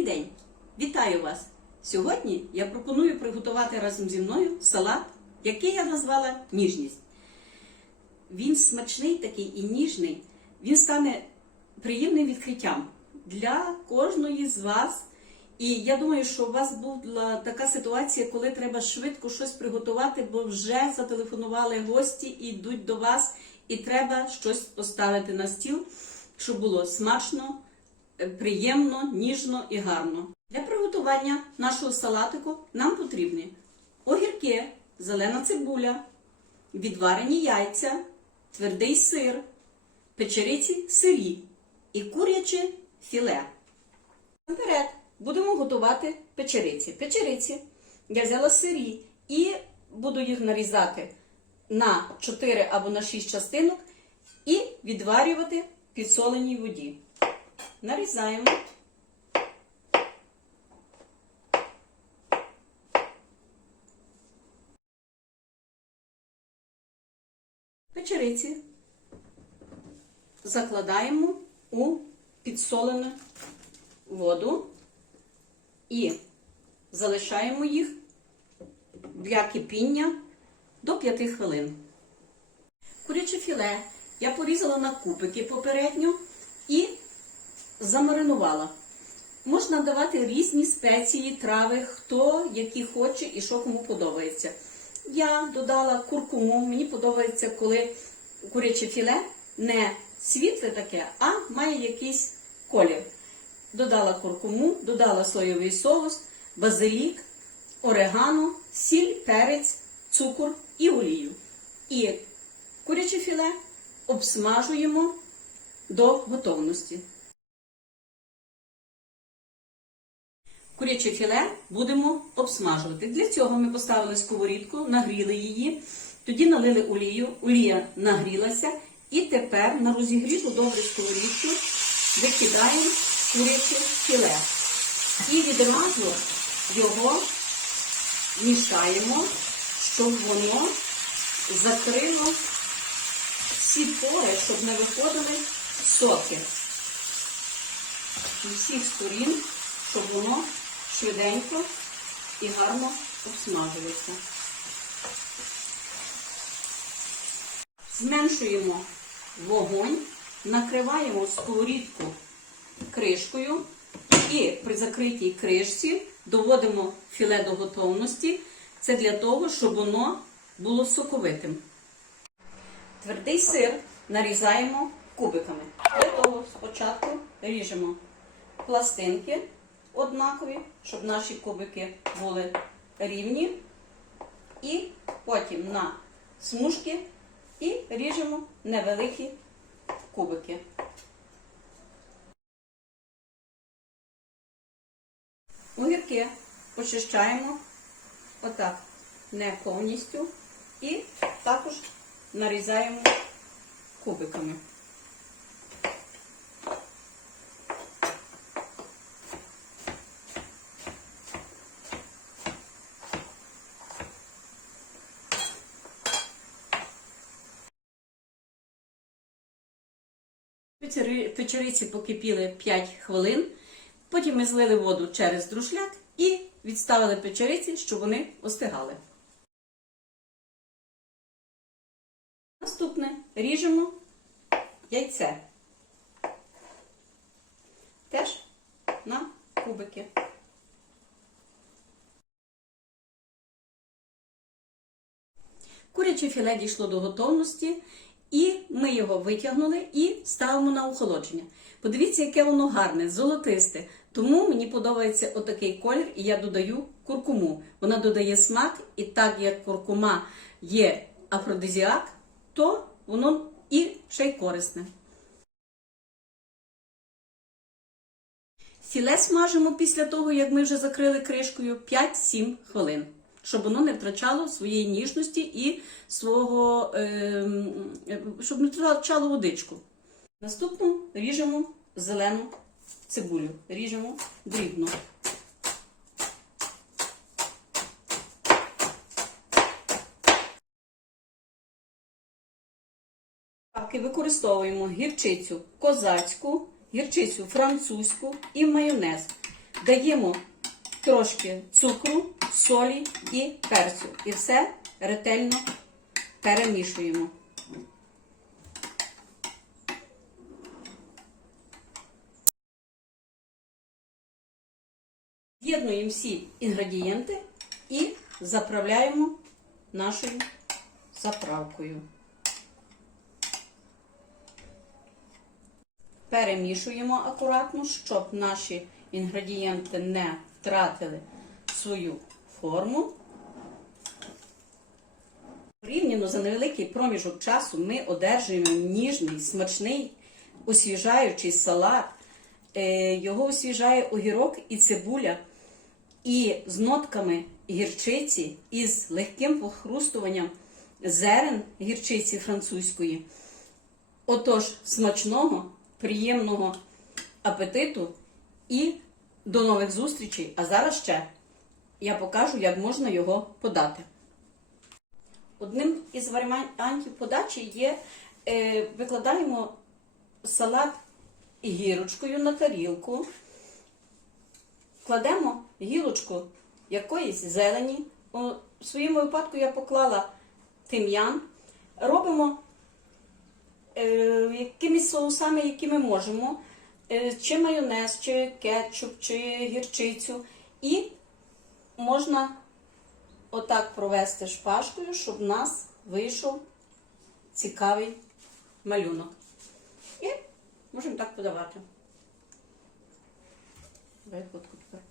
Добрий день! Вітаю вас! Сьогодні я пропоную приготувати разом зі мною салат, який я назвала ніжність. Він смачний такий і ніжний, він стане приємним відкриттям для кожної з вас. І я думаю, що у вас була така ситуація, коли треба швидко щось приготувати, бо вже зателефонували гості і йдуть до вас, і треба щось поставити на стіл, щоб було смачно, приємно, ніжно і гарно. Для приготування нашого салатику нам потрібні огірки, зелена цибуля, відварені яйця, твердий сир, печериці сирі і куряче філе. Наперед будемо готувати печериці. Печериці я взяла сирі і буду їх нарізати на 4 або на 6 частинок і відварювати в підсоленій воді. Нарізаємо. Печериці закладаємо у підсолену воду і залишаємо їх для кипіння до 5 хвилин. Куряче філе я порізала на кубики попередньо і замаринувала. Можна давати різні спеції, трави, хто які хоче і що кому подобається. Я додала куркуму, мені подобається, коли куряче філе не світле таке, а має якийсь колір. Додала куркуму, додала соєвий соус, базилік, орегано, сіль, перець, цукор і олію. І куряче філе обсмажуємо до готовності. Куряче філе будемо обсмажувати. Для цього ми поставили сковорідку, нагріли її, тоді налили олію, олія нагрілася, і тепер на розігріту добре сковорідку викидаємо куряче філе. І відразу його мішаємо, щоб воно закрило всі пори, щоб не виходили соки. З усіх сторін, щоб воно швиденько і гарно обсмажилося. Зменшуємо вогонь, накриваємо сковорідку кришкою і при закритій кришці доводимо філе до готовності. Це для того, щоб воно було соковитим. Твердий сир нарізаємо кубиками. Для того спочатку ріжемо пластинки однакові, щоб наші кубики були рівні. І потім на смужки і ріжемо невеликі кубики. Огірки очищаємо отак, не повністю, і також нарізаємо кубиками. Печериці покипіли 5 хвилин. Потім ми злили воду через друшляк і відставили печериці, щоб вони остигали. Наступне ріжемо яйце. Теж на кубики. Куряче філе дійшло до готовності, і ми його витягнули і ставимо на охолодження. Подивіться, яке воно гарне, золотисте. Тому мені подобається отакий колір, і я додаю куркуму. Вона додає смак, і так як куркума є афродизіак, то воно і ще й корисне. Філе смажимо після того, як ми вже закрили кришкою 5-7 хвилин, щоб воно не втрачало своєї ніжності і свого, ем, щоб не втрачало водичку. Наступно ріжемо зелену цибулю. Ріжемо дрібно. Використовуємо гірчицю козацьку, гірчицю французьку і майонез. даємо трошки цукру, солі і перцю. І все ретельно перемішуємо. З'єднуємо всі інгредієнти і заправляємо нашою заправкою. Перемішуємо акуратно, щоб наші інгредієнти не втратили свою форму. Порівняно за невеликий проміжок часу ми одержуємо ніжний, смачний, освіжаючий салат. Е, Його освіжає огірок і цибуля, і з нотками гірчиці, і з легким похрустуванням зерен гірчиці французької. Отож, смачного, приємного апетиту і до нових зустрічей. А зараз ще я покажу, як можна його подати. Одним із варіантів подачі є, е, викладаємо салат гірочкою на тарілку, кладемо гілочку якоїсь зелені. У своєму випадку я поклала тим'ян, робимо е, якимись соусами, які ми можемо, чи майонез, чи кетчуп, чи гірчицю. І можна отак провести шпажкою, щоб в нас вийшов цікавий малюнок. І можемо так подавати. Давай фотку тепер.